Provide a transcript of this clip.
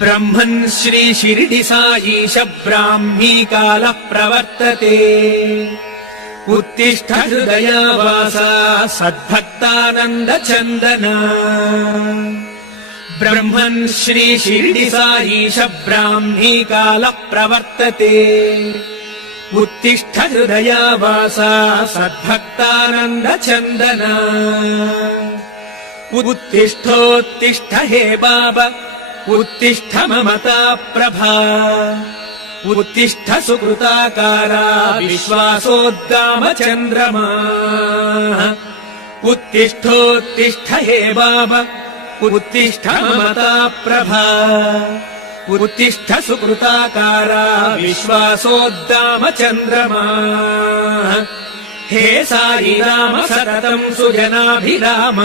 ब्रह्मन् श्री शिरडि साईश ब्राह्मी कालः प्रवर्तते। उत्तिष्ठ हृदयावासा सद्भक्तानन्द चन्दना। ब्रह्मन् श्री शिरडि साईश ब्राह्मी कालः प्रवर्तते। उत्तिष्ठ हृदयावासा सद्भक्तानन्द चन्दना। उत्तिष्ठोत्तिष्ठ हे बाबा उत्तिष्ठ ममता प्रभा। उत्तिष्ठ सुकृताकारा विश्वासोद्गाम चन्द्रमा। उत्तिष्ठोत्तिष्ठ हे बाबा उत्तिष्ठ ममता प्रभा। उत्तिष्ठ सुकृताकारा विश्वासोद्गाम चन्द्रमा। हे साई राम सततं सुजनाभिराम।